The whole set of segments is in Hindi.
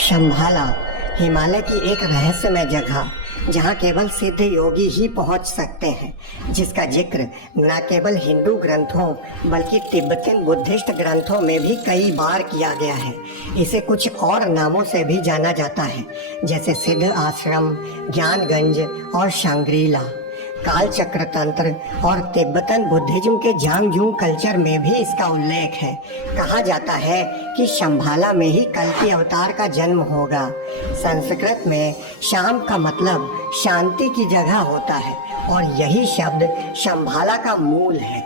शंभाला हिमालय की एक रहस्यमय जगह जहाँ केवल सिद्ध योगी ही पहुँच सकते हैं, जिसका जिक्र न केवल हिंदू ग्रंथों बल्कि तिब्बतन बुद्धिस्ट ग्रंथों में भी कई बार किया गया है। इसे कुछ और नामों से भी जाना जाता है, जैसे सिद्ध आश्रम, ज्ञानगंज और शांग्रीला। काल चक्र तंत्र और तिब्बतन बुद्धिज्म के जांगजूंग कल्चर में भी इसका उल्लेख है। कहा जाता है कि शंभाला में ही कल्कि अवतार का जन्म होगा। संस्कृत में शाम का मतलब शांति की जगह होता है और यही शब्द शंभाला का मूल है।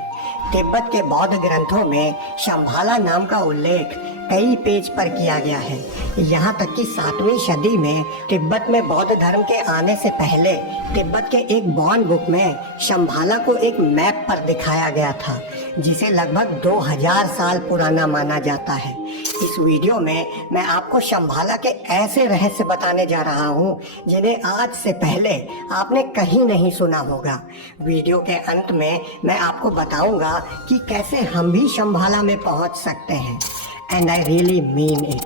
तिब्बत के बौद्ध ग्रंथों में शंभाला नाम का उल्लेख कई पेज पर किया गया है। यहाँ तक कि 7वीं सदी में तिब्बत में बौद्ध धर्म के आने से पहले तिब्बत के एक बॉन बुक में शंभाला को एक मैप पर दिखाया गया था, जिसे लगभग 2000 साल पुराना माना जाता है। इस वीडियो में मैं आपको शंभाला के ऐसे रहस्य बताने जा रहा हूँ जिन्हें आज से पहले आपने कहीं नहीं सुना होगा। वीडियो के अंत में मैं आपको बताऊंगा कि कैसे हम भी शंभाला में पहुँच सकते हैं। And I really mean it.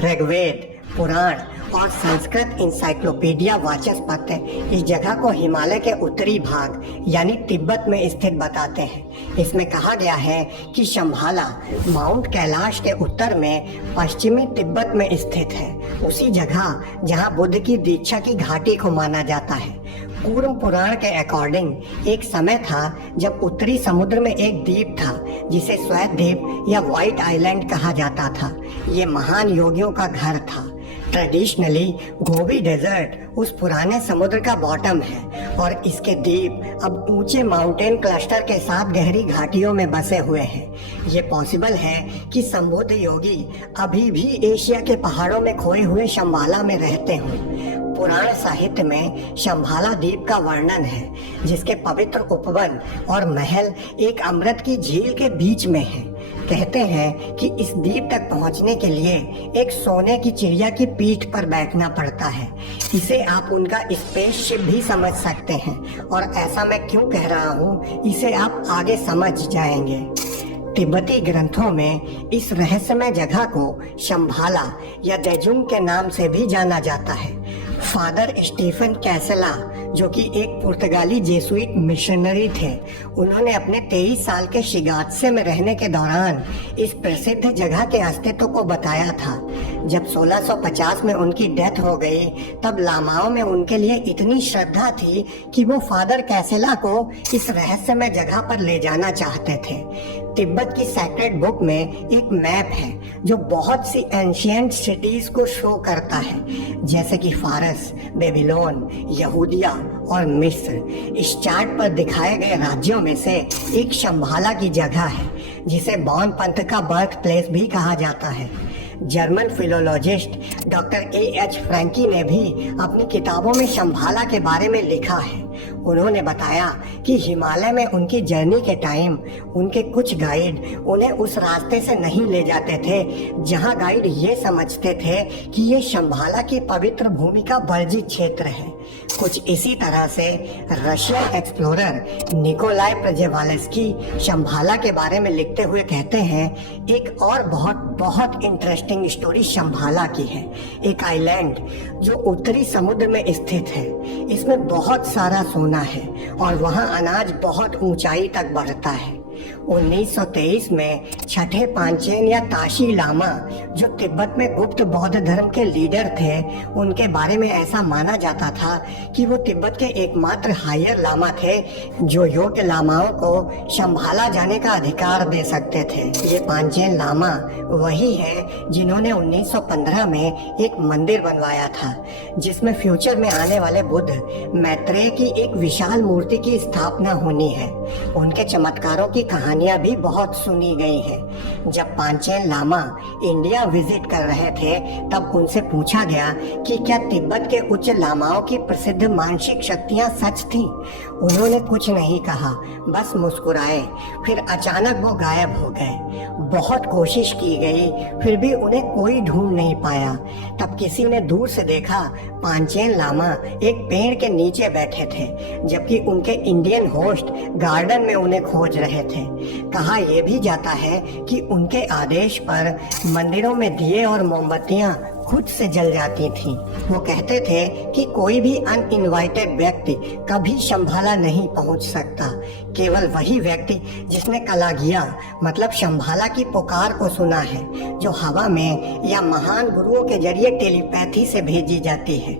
Rigveda, पुराण और संस्कृत इंसाइक्लोपीडिया वाचस्पति इस जगह को हिमालय के उत्तरी भाग यानी तिब्बत में स्थित बताते हैं। इसमें कहा गया है कि शंभाला माउंट कैलाश के उत्तर में पश्चिमी तिब्बत में स्थित है, उसी जगह जहां बुद्ध की दीक्षा की घाटी को माना जाता है। कूर्म पुराण के अकॉर्डिंग एक समय था जब उत्तरी समुद्र में एक द्वीप था जिसे श्वेत द्वीप या व्हाइट आइलैंड कहा जाता था। ये महान योगियों का घर था। ट्रेडिशनली गोबी डेजर्ट उस पुराने समुद्र का बॉटम है और इसके द्वीप अब ऊंचे माउंटेन क्लस्टर के साथ गहरी घाटियों में बसे हुए हैं। ये पॉसिबल है कि संबुद्ध योगी अभी भी एशिया के पहाड़ों में खोए हुए शंभाला में रहते हों। पुराण साहित्य में शंभाला द्वीप का वर्णन है, जिसके पवित्र उपवन और महल एक अमृत की झील के बीच में है। कहते हैं कि इस द्वीप तक पहुंचने के लिए एक सोने की चिड़िया की पीठ पर बैठना पड़ता है। इसे आप उनका स्पेसशिप भी समझ सकते हैं, और ऐसा मैं क्यों कह रहा हूँ इसे आप आगे समझ जाएंगे। तिब्बती ग्रंथों में इस रहस्यमय जगह को शंभाला या देजुंग के नाम से भी जाना जाता है। फादर स्टीफन कैसेला, जो कि एक पुर्तगाली जेसुइट मिशनरी थे, उन्होंने अपने 23 साल के शिगात्से में रहने के दौरान इस प्रसिद्ध जगह के अस्तित्व को बताया था। जब 1650 में उनकी डेथ हो गई, तब लामाओं में उनके लिए इतनी श्रद्धा थी कि वो फादर कैसेला को इस रहस्यमय जगह पर ले जाना चाहते थे। तिब्बत की सेक्रेड बुक में एक मैप है जो बहुत सी एंशिएंट सिटीज को शो करता है, जैसे कि फारस, बेबीलोन, यहूदिया और मिस्र। इस चार्ट पर दिखाए गए राज्यों में से एक शंभाला की जगह है, जिसे बौन पंथ का बर्थ प्लेस भी कहा जाता है। German philologist doctor A.H. Frankie ने भी अपनी किताबों में शंभाला के बारे में लिखा है। उन्होंने बताया कि हिमालय में उनकी जर्नी के टाइम उनके कुछ गाइड उन्हें उस रास्ते से नहीं ले जाते थे जहां गाइड ये समझते थे कि ये शंभाला की पवित्र भूमि का वर्जित क्षेत्र है। कुछ इसी तरह से रशियन एक्सप्लोरर निकोलाई प्रेजेवाल्स्की शंभाला के बारे में लिखते हुए कहते हैं, एक और बहुत इंटरेस्टिंग स्टोरी शंभाला की है। एक आइलैंड जो उत्तरी समुद्र में स्थित है, इसमें बहुत सारा सोना है और वहाँ अनाज बहुत ऊंचाई तक बढ़ता है। 1923 में छठे पांचेन या ताशी लामा, जो तिब्बत में गुप्त बौद्ध धर्म के लीडर थे, उनके बारे में ऐसा माना जाता था कि वो तिब्बत के एकमात्र हायर लामा थे जो योग्य लामाओं को शंभाला जाने का अधिकार दे सकते थे। ये पांचेन लामा वही है जिन्होंने 1915 में एक मंदिर बनवाया था, जिसमें फ्यूचर में आने वाले बुद्ध मैत्रेय की एक विशाल मूर्ति की स्थापना होनी है। उनके चमत्कारों की कहानियां भी बहुत सुनी गई हैं। जब पांचेन लामा इंडिया विजिट कर रहे थे, तब उनसे पूछा गया कि क्या तिब्बत के उच्च लामाओं की प्रसिद्ध मानसिक शक्तियां सच थीं। उन्होंने कुछ नहीं कहा, बस मुस्कुराए। फिर अचानक वो गायब हो गए। बहुत कोशिश की गई, फिर भी उन्हें कोई ढूंढ नहीं पाया। तब किसी ने दूर से देखा, पांचेन लामा एक पेड़ के नीचे बैठे थे, जबकि उनके इंडियन होस्ट गार्डन में उन्हें खोज रहे थे। कहा यह भी जाता है कि उनके आदेश पर मंदिरों में दिए और मोमबत्तियां खुद से जल जाती थीं। वो कहते थे कि कोई भी अनइनवाइटेड व्यक्ति कभी शंभाला नहीं पहुंच सकता, केवल वही व्यक्ति जिसने कलागिया मतलब शंभाला की पुकार को सुना है, जो हवा में या महान गुरुओं के जरिए टेलीपैथी से भेजी जाती है।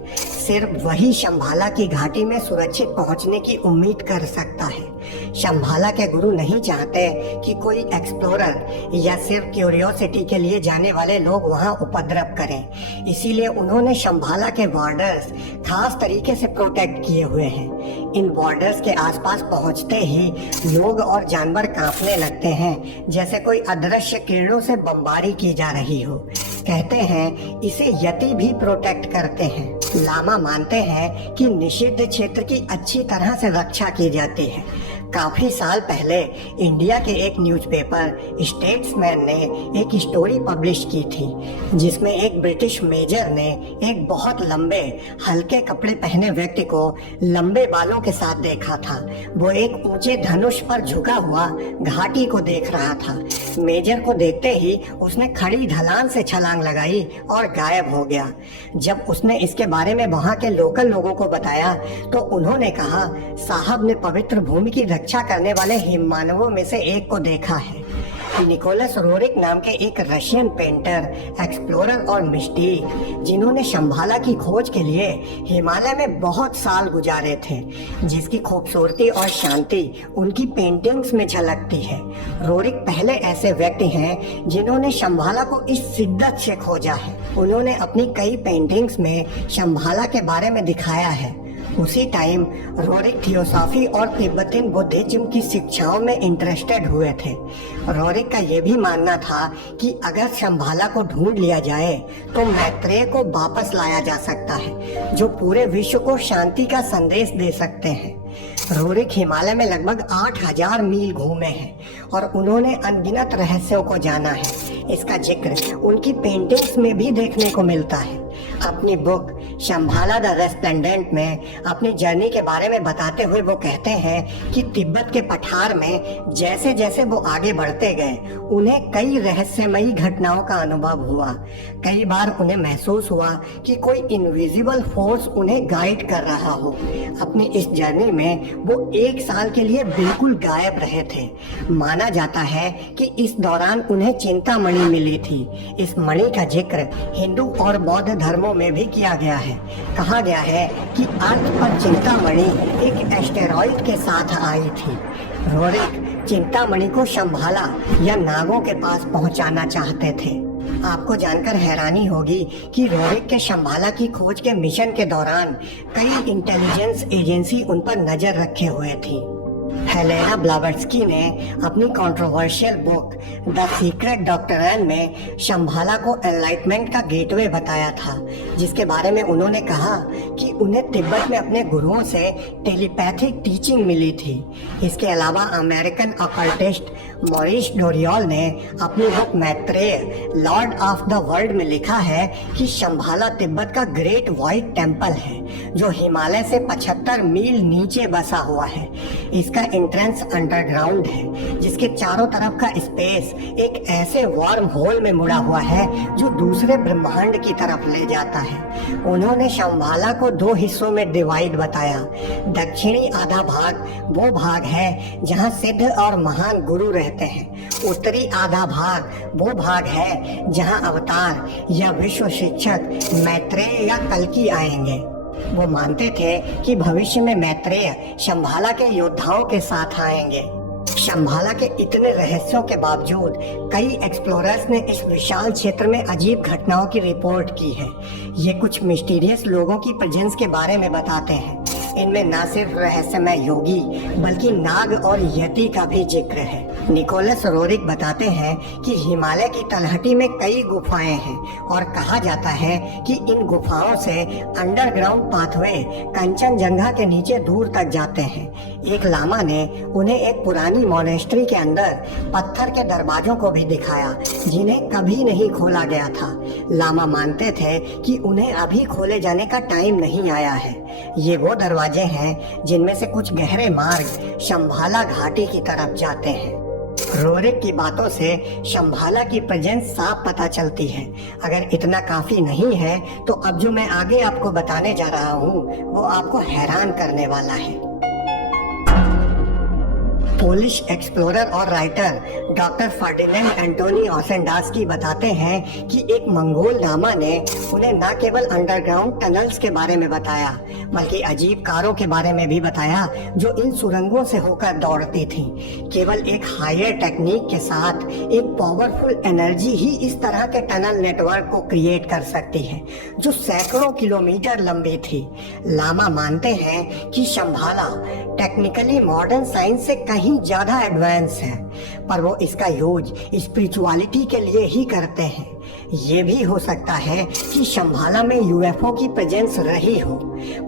सिर्फ वही शंभाला की घाटी में सुरक्षित पहुंचने की उम्मीद कर सकता है। शंभाला के गुरु नहीं चाहते कि कोई एक्सप्लोरर या सिर्फ क्यूरियोसिटी के लिए जाने वाले लोग वहां उपद्रव करें। इसीलिए उन्होंने शंभाला के बॉर्डर्स खास तरीके से प्रोटेक्ट किए हुए हैं। इन बॉर्डर्स के आसपास पहुंचते ही लोग और जानवर कांपने लगते हैं, जैसे कोई अदृश्य किरणों से बमबारी की जा रही हो। कहते हैं इसे यति भी प्रोटेक्ट करते हैं। लामा मानते हैं कि निषिद्ध क्षेत्र की अच्छी तरह से रक्षा की जाती है। काफी साल पहले इंडिया के एक न्यूज़पेपर स्टेट्समैन ने एक स्टोरी पब्लिश की थी, जिसमें एक ब्रिटिश मेजर ने एक बहुत लंबे हल्के कपड़े पहने व्यक्ति को लंबे बालों के साथ देखा था। वो एक ऊंचे धनुष पर झुका हुआ घाटी को देख रहा था। मेजर को देखते ही उसने खड़ी ढलान से छलांग लगाई और गायब हो गया। जब उसने इसके बारे में वहां के लोकल लोगों को बताया तो उन्होंने कहा, साहब ने पवित्र भूमि की रक्षा करने वाले हिममानवों में से एक को देखा है। निकोलस रोरिक नाम के एक रशियन पेंटर, एक्सप्लोरर और मिस्टिक, जिन्होंने शंभाला की खोज के लिए हिमालय में बहुत साल गुजारे थे, जिसकी खूबसूरती और शांति उनकी पेंटिंग्स में झलकती है। रोरिक पहले ऐसे व्यक्ति हैं जिन्होंने शंभाला को इस शिद्दत से खोजा है। उन्होंने अपनी कई पेंटिंग्स में शंभाला के बारे में दिखाया है। उसी टाइम रोरिक थियोसॉफी और तिब्बतियन बुद्धिज्म की शिक्षाओं में इंटरेस्टेड हुए थे। रोरिक का यह भी मानना था कि अगर शंभाला को ढूंढ लिया जाए तो मैत्रेय को वापस लाया जा सकता है, जो पूरे विश्व को शांति का संदेश दे सकते हैं। रोरिक हिमालय में लगभग 8000 मील घूमे हैं और उन्होंने अनगिनत रहस्यों को जाना है। इसका जिक्र उनकी पेंटिंग्स में भी देखने को मिलता है। अपनी बुक शंभाला द रेस्प्लेंडेंट में अपनी जर्नी के बारे में बताते हुए वो कहते हैं कि तिब्बत के पठार में जैसे जैसे वो आगे बढ़ते गए, उन्हें कई रहस्यमयी घटनाओं का अनुभव हुआ। कई बार उन्हें महसूस हुआ कि कोई इनविजिबल फोर्स उन्हें गाइड कर रहा हो। अपनी इस जर्नी में वो 1 साल के लिए बिल्कुल गायब रहे थे। माना जाता है कि इस दौरान उन्हें चिंतामणि मिली थी। इस मणि का जिक्र हिंदू और बौद्ध धर्मों में भी किया गया है। कहा गया है कि अर्थ पर चिंतामणि एक एस्टेरॉइड के साथ आई थी। रोरिक चिंतामणि को शंभाला या नागों के पास पहुंचाना चाहते थे। आपको जानकर हैरानी होगी कि रोरिक के शंभाला की खोज के मिशन के दौरान कई इंटेलिजेंस एजेंसी उन पर नजर रखे हुए थी। हेलेना ब्लावत्स्की ने अपनी controversial book the secret doctrine में शंभाला को एनलाइटमेंट का गेटवे बताया था, जिसके बारे में उन्होंने कहा कि उन्हें तिब्बत में अपने गुरुओं से टेलीपैथिक टीचिंग मिली थी। इसके अलावा अमेरिकन ऑकल्टिस्ट मॉरिस डोरियल ने अपनी book Maitreya Lord of the world में लिखा है कि शंभाला तिब्बत का ग्रेट व्हाइट टेम्पल है, जो हिमालय से 75 मील नीचे बसा हुआ है। इसका एंट्रेंस अंडरग्राउंड है, जिसके चारों तरफ का स्पेस एक ऐसे वार्म होल में मुड़ा हुआ है जो दूसरे ब्रह्मांड की तरफ ले जाता है। उन्होंने शंभाला को 2 हिस्सों में डिवाइड बताया। दक्षिणी आधा भाग वो भाग है जहां सिद्ध और महान गुरु रहते हैं। उत्तरी आधा भाग वो भाग है जहां अवतार या विश्व शिक्षक मैत्रेय या कल्कि आएंगे। वो मानते थे कि भविष्य में मैत्रेय शंभाला के योद्धाओं के साथ आएंगे। शंभाला के इतने रहस्यों के बावजूद कई एक्सप्लोरर्स ने इस विशाल क्षेत्र में अजीब घटनाओं की रिपोर्ट की है। ये कुछ मिस्टीरियस लोगों की प्रेजेंस के बारे में बताते हैं। इनमें न सिर्फ रहस्यमय योगी बल्कि नाग और यति का भी जिक्र है। निकोलस रोरिक बताते हैं कि हिमालय की तलहटी में कई गुफाएं हैं और कहा जाता है कि इन गुफाओं से अंडरग्राउंड पाथवे कंचनजंगा के नीचे दूर तक जाते हैं। एक लामा ने उन्हें एक पुरानी मॉनेस्ट्री के अंदर पत्थर के दरवाजों को भी दिखाया, जिन्हें कभी नहीं खोला गया था। लामा मानते थे कि उन्हें अभी खोले जाने का टाइम नहीं आया है। ये वो दरवाजे हैं जिनमें से कुछ गहरे मार्ग शंभाला घाटी की तरफ जाते हैं। रोरिक की बातों से शंभाला की प्रेजेंस साफ पता चलती है। अगर इतना काफी नहीं है तो अब जो मैं आगे आपको बताने जा रहा हूँ वो आपको हैरान करने वाला है। पोलिश एक्सप्लोरर और राइटर डॉक्टर फर्डिनेंड एंटोनी ओसेंडास्की बताते हैं कि एक मंगोल लामा ने उन्हें न केवल अंडरग्राउंड टनल्स के बारे में बताया बल्कि अजीब कारों के बारे में भी बताया जो इन सुरंगों से होकर दौड़ती थीं। केवल एक हायर टेक्निक के साथ एक पावरफुल एनर्जी ही इस तरह के टनल नेटवर्क को क्रिएट कर सकती है जो सैकड़ों किलोमीटर लंबी थी। लामा मानते हैं कि शंभाला टेक्निकली मॉडर्न साइंस से कहीं ज्यादा एडवांस है, पर वो इसका यूज स्पिरिचुअलिटी के लिए ही करते हैं। ये भी हो सकता है कि शंभाला में यूएफओ की प्रेजेंस रही हो,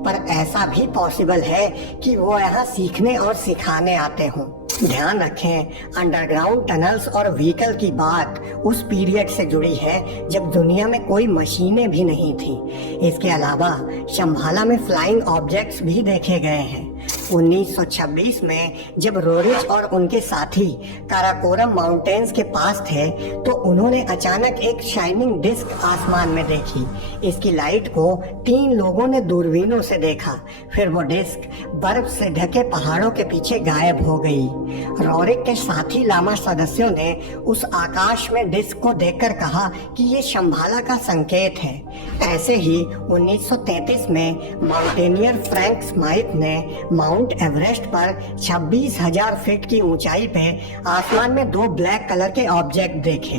पर ऐसा भी पॉसिबल है कि वो यहाँ सीखने और सिखाने आते हों। ध्यान रखें, अंडरग्राउंड टनल्स और व्हीकल की बात उस पीरियड से जुड़ी है जब दुनिया में कोई मशीनें भी नहीं थी। इसके अलावा शंभाला में फ्लाइंग ऑब्जेक्ट्स भी देखे गए हैं। 1926 में जब रोरिच और उनके साथी काराकोरम माउंटेन्स के पास थे तो उन्होंने अचानक एक शाइनिंग डिस्क आसमान में देखी। इसकी लाइट को 3 लोगों ने दूरबीनों से देखा, फिर वो डिस्क बर्फ से ढके पहाड़ों के पीछे गायब हो गई। रोरिक के साथी लामा सदस्यों ने उस आकाश में डिस्क को देखकर कहा कि ये शंभाला का संकेत है। ऐसे ही 1933 में माउंटेनियर फ्रैंक स्माइथ ने माउंट एवरेस्ट पर 26,000 फीट की ऊंचाई पे आसमान में 2 ब्लैक कलर के ऑब्जेक्ट देखे।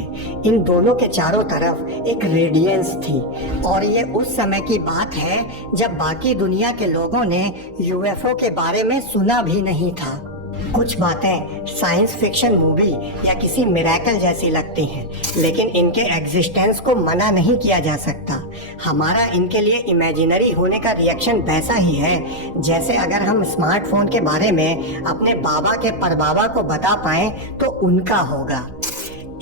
इन दोनों के चारों तरफ एक रेडियंस थी और ये उस समय की बात है जब बाकी दुनिया के लोगों ने यूएफओ के बारे में सुना भी नहीं था। कुछ बातें साइंस फिक्शन मूवी या किसी मिरेकल जैसी लगती हैं, लेकिन इनके एग्जिस्टेंस को मना नहीं किया जा सकता। हमारा इनके लिए इमेजिनरी होने का रिएक्शन वैसा ही है जैसे अगर हम स्मार्टफोन के बारे में अपने बाबा के परबाबा को बता पाएं तो उनका होगा।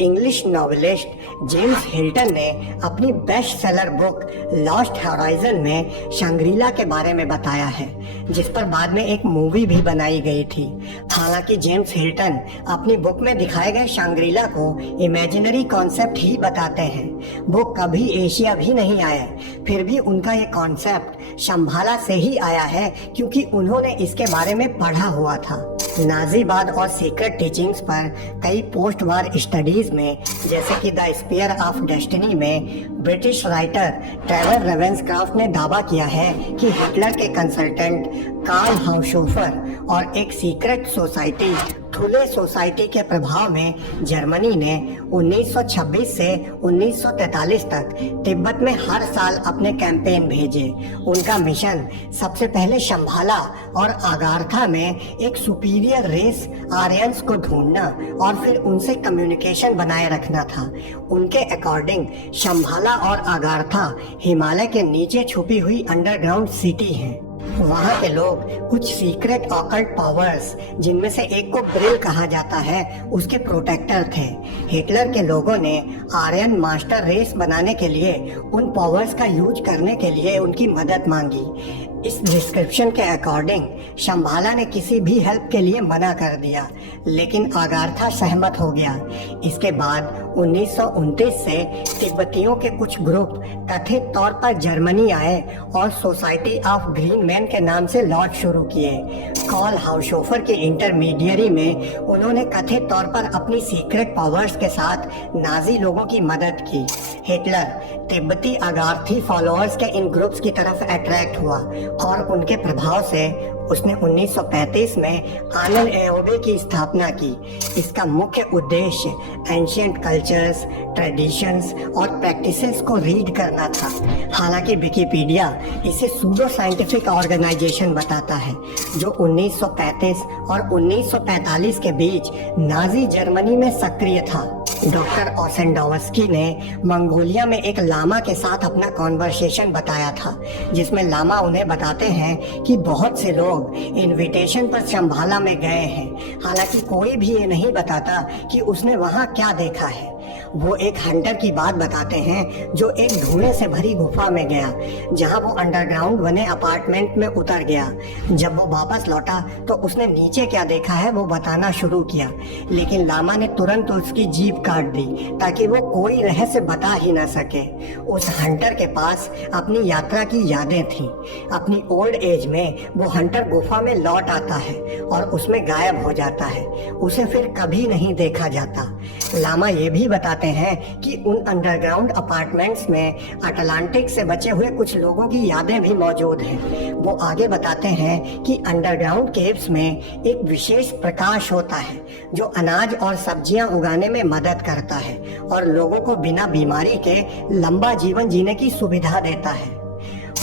इंग्लिश नॉवेलिस्ट जेम्स हिल्टन ने अपनी best seller book lost horizon में शंग्रीला के बारे में बताया है, जिस पर बाद में एक मूवी भी बनाई गई थी। हालांकि जेम्स हिल्टन अपनी बुक में दिखाए गए शंग्रीला को इमेजिनरी कॉन्सेप्ट ही बताते हैं। वो कभी एशिया भी नहीं आए, फिर भी उनका ये कॉन्सेप्ट शंभाला से ही आया है क्योंकि उन्होंने इसके बारे में पढ़ा हुआ था। नाजीवाद और सीक्रेट टीचिंग्स पर कई पोस्ट वार स्टडीज में, जैसे कि द स्पीयर ऑफ डेस्टिनी में, ब्रिटिश राइटर ट्रेवर रेवेंसक्राफ्ट ने दावा किया है कि हिटलर के कंसल्टेंट कार्ल हाउशोफर और एक सीक्रेट सोसाइटी थुले सोसाइटी के प्रभाव में जर्मनी ने 1926 से 1943 तक तिब्बत में हर साल अपने कैंपेन भेजे। उनका मिशन सबसे पहले शंभाला और आगारथा में एक सुपीरियर रेस आर्यंस को ढूंढना और फिर उनसे कम्युनिकेशन बनाए रखना था। उनके अकॉर्डिंग शंभाला और आगारथा हिमालय के नीचे छुपी हुई अंडरग्राउंड सिटी है। वहाँ के लोग कुछ सीक्रेट ऑकल्ट पावर्स, जिनमें से एक को ब्रिल कहा जाता है, उसके प्रोटेक्टर थे। हिटलर के लोगों ने आर्यन मास्टर रेस बनाने के लिए उन पावर्स का यूज करने के लिए उनकी मदद मांगी। इस डिस्क्रिप्शन के अकॉर्डिंग शंभाला ने किसी भी हेल्प के लिए मना कर दिया, लेकिन आगारथा सहमत हो गया। इसके बाद 1929 से तिब्बतियों के कुछ ग्रुप कथित तौर पर जर्मनी आए और सोसाइटी ऑफ ग्रीन मैन के नाम से लॉट शुरू किए। कार्ल हाउशोफर के इंटरमीडियरी में उन्होंने कथित तौर पर अपनी सीक्रेट पावर्स के साथ नाजी लोगों की मदद की। हिटलर तिब्बती आगार्थी फॉलोअर्स के इन ग्रुप्स की तरफ अट्रैक्ट हुआ और उनके प्रभाव से उसने 1935 में आनन एओबे की स्थापना की। इसका मुख्य उद्देश्य एंशिएंट कल्चर्स, ट्रेडिशंस और प्रैक्टिसेस को रीड करना था। हालांकि विकिपीडिया इसे सूडो साइंटिफिक ऑर्गेनाइजेशन बताता है जो 1935 और 1945 के बीच नाजी जर्मनी में सक्रिय था। डॉक्टर ओसेंडोवस्की ने मंगोलिया में एक लामा के साथ अपना कॉन्वर्सेशन बताया था, जिसमें लामा उन्हें बताते हैं कि बहुत से लोग इनविटेशन पर शंभाला में गए हैं। हालांकि कोई भी ये नहीं बताता कि उसने वहाँ क्या देखा है। वो एक हंटर की बात बताते हैं जो एक धुएं से भरी गुफा में गया, जहां वो अंडरग्राउंड बने अपार्टमेंट में उतर गया। जब वो वापस लौटा तो उसने नीचे क्या देखा है वो बताना शुरू किया, लेकिन लामा ने तुरंत उसकी जीभ काट दी ताकि वो कोई रहस्य बता ही ना सके। उस हंटर के पास अपनी यात्रा की यादें थी। अपनी ओल्ड एज में वो हंटर गुफा में लौट आता है और उसमें गायब हो जाता है। उसे फिर कभी नहीं देखा जाता। लामा ये भी बताते हैं कि उन अंडरग्राउंड अपार्टमेंट्स में अटलांटिक से बचे हुए कुछ लोगों की यादें भी मौजूद हैं। वो आगे बताते हैं कि अंडरग्राउंड केव्स में एक विशेष प्रकाश होता है जो अनाज और सब्जियां उगाने में मदद करता है और लोगों को बिना बीमारी के लंबा जीवन जीने की सुविधा देता है।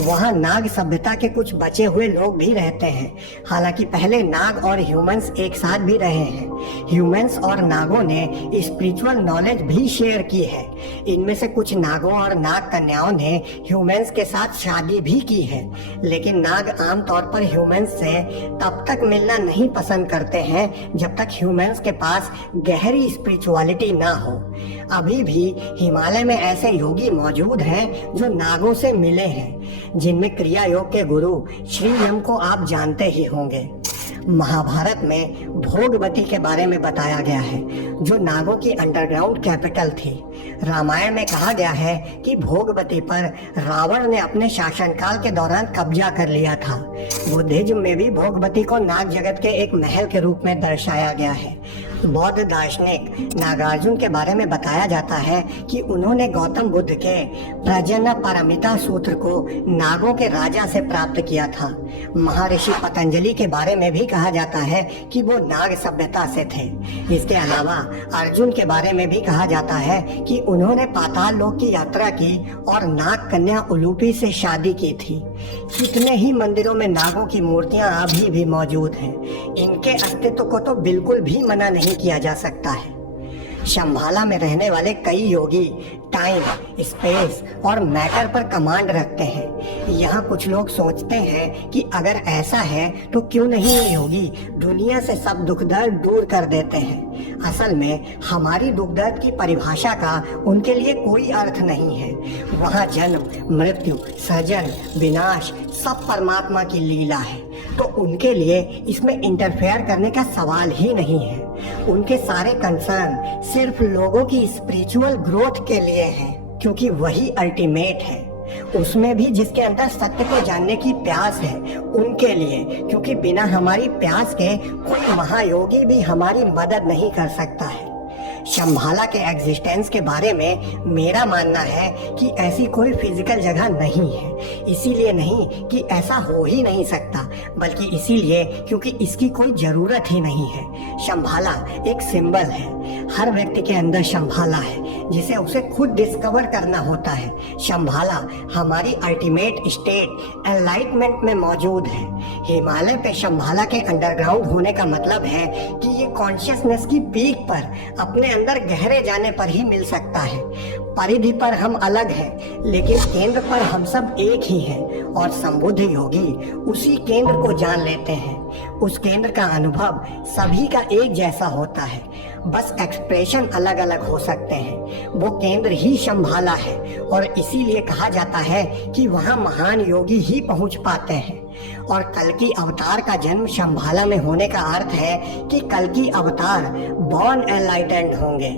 वहाँ नाग सभ्यता के कुछ बचे हुए लोग भी रहते हैं। हालांकि पहले नाग और ह्यूमंस एक साथ भी रहे हैं। ह्यूमंस और नागों ने स्पिरिचुअल नॉलेज भी शेयर की है। इनमें से कुछ नागों और नाग कन्याओं ने ह्यूमंस के साथ शादी भी की है, लेकिन नाग आमतौर पर ह्यूमंस से तब तक मिलना नहीं पसंद करते हैं जब तक ह्यूमंस के पास गहरी स्पिरिचुअलिटी ना हो। अभी भी हिमालय में ऐसे योगी मौजूद हैं जो नागों से मिले हैं, जिनमें क्रिया योग के गुरु श्री यम को आप जानते ही होंगे। महाभारत में भोगवती के बारे में बताया गया है, जो नागों की अंडरग्राउंड कैपिटल थी। रामायण में कहा गया है कि भोगवती पर रावण ने अपने शासनकाल के दौरान कब्जा कर लिया था। बुद्धिज्म में भी भोगवती को नाग जगत के एक महल के रूप में दर्शाया गया है। बौद्ध दार्शनिक नागार्जुन के बारे में बताया जाता है कि उन्होंने गौतम बुद्ध के प्रजन पारमिता सूत्र को नागों के राजा से प्राप्त किया था। महर्षि पतंजलि के बारे में भी कहा जाता है कि वो नाग सभ्यता से थे। इसके अलावा अर्जुन के बारे में भी कहा जाता है कि उन्होंने पाताल लोक की यात्रा की और नाग कन्या उलूपी से शादी की थी। कितने ही मंदिरों में नागों की मूर्तियां अभी भी मौजूद हैं। इनके अस्तित्व को तो बिल्कुल भी मना नहीं किया जा सकता है। शंभाला में रहने वाले कई योगी टाइम, स्पेस और मैटर पर कमांड रखते हैं। यहाँ कुछ लोग सोचते हैं कि अगर ऐसा है तो क्यों नहीं ये योगी दुनिया से सब दुख दर्द दूर कर देते हैं। असल में हमारी दुख दर्द की परिभाषा का उनके लिए कोई अर्थ नहीं है। वहाँ जन्म, मृत्यु, सृजन, विनाश सब परमात्मा की लीला है, तो उनके लिए इसमें इंटरफेयर करने का सवाल ही नहीं है। उनके सारे कंसर्न सिर्फ लोगों की स्पिरिचुअल ग्रोथ के लिए है, क्योंकि वही अल्टीमेट है। उसमें भी जिसके अंदर सत्य को जानने की प्यास है उनके लिए, क्योंकि बिना हमारी प्यास के कोई महायोगी भी हमारी मदद नहीं कर सकता है। शंभाला के एग्जिस्टेंस के बारे में मेरा मानना है कि ऐसी कोई फिजिकल जगह नहीं है। इसीलिए नहीं कि ऐसा हो ही नहीं सकता, बल्कि इसीलिए क्योंकि इसकी कोई जरूरत ही नहीं है। शंभाला एक सिंबल है। हर व्यक्ति के अंदर शंभाला है, जिसे उसे खुद डिस्कवर करना होता है। शंभाला हमारी अल्टीमेट स्टेट एनलाइटमेंट में मौजूद है। हिमालय पे शंभाला के अंडरग्राउंड होने का मतलब है कि ये कॉन्शियसनेस की पीक पर अपने अंदर गहरे जाने पर ही मिल सकता है। परिधि पर हम अलग हैं, लेकिन केंद्र पर हम सब एक ही हैं और संबुद्ध योगी उसी केंद्र को जान लेते हैं। उस केंद्र का अनुभव सभी का एक जैसा होता है, बस एक्सप्रेशन अलग अलग हो सकते हैं। वो केंद्र ही शंभाला है और इसीलिए कहा जाता है कि वहाँ महान योगी ही पहुँच पाते हैं। और कल्कि अवतार का जन्म शंभाला में होने का अर्थ है कि कल्कि अवतार बॉर्न एनलाइटेंड होंगे,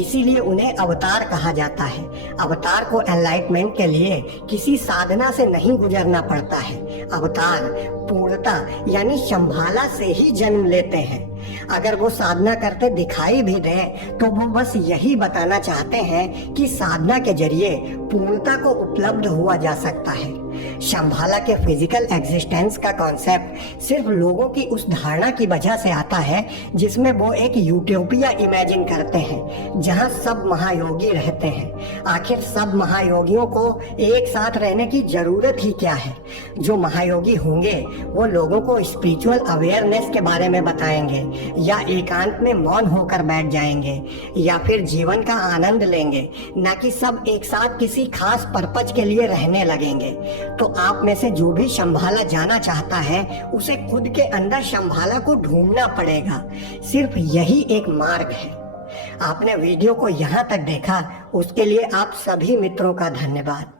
इसीलिए उन्हें अवतार कहा जाता है। अवतार को एनलाइटमेंट के लिए किसी साधना से नहीं गुजरना पड़ता है। अवतार पूर्णता यानी शंभाला से ही जन्म लेते हैं। अगर वो साधना करते दिखाई भी दें तो वो बस यही बताना चाहते हैं कि साधना के जरिए पूर्णता को उपलब्ध हुआ जा सकता है। शंभाला के फिजिकल एग्जिस्टेंस का कॉन्सेप्ट सिर्फ लोगों की उस धारणा की वजह से आता है जिसमें वो एक यूटोपिया इमेजिन करते हैं जहां सब महायोगी रहते हैं। आखिर सब महायोगियों को एक साथ रहने की जरूरत ही क्या है? जो महायोगी होंगे वो लोगों को स्पिरिचुअल अवेयरनेस के बारे में बताएंगे, या एकांत में मौन होकर बैठ जाएंगे, या फिर जीवन का आनंद लेंगे, न कि सब एक साथ किसी खास पर्पज के लिए रहने लगेंगे। तो आप में से जो भी शंभाला जाना चाहता है उसे खुद के अंदर शंभाला को ढूंढना पड़ेगा। सिर्फ यही एक मार्ग है। आपने वीडियो को यहाँ तक देखा, उसके लिए आप सभी मित्रों का धन्यवाद।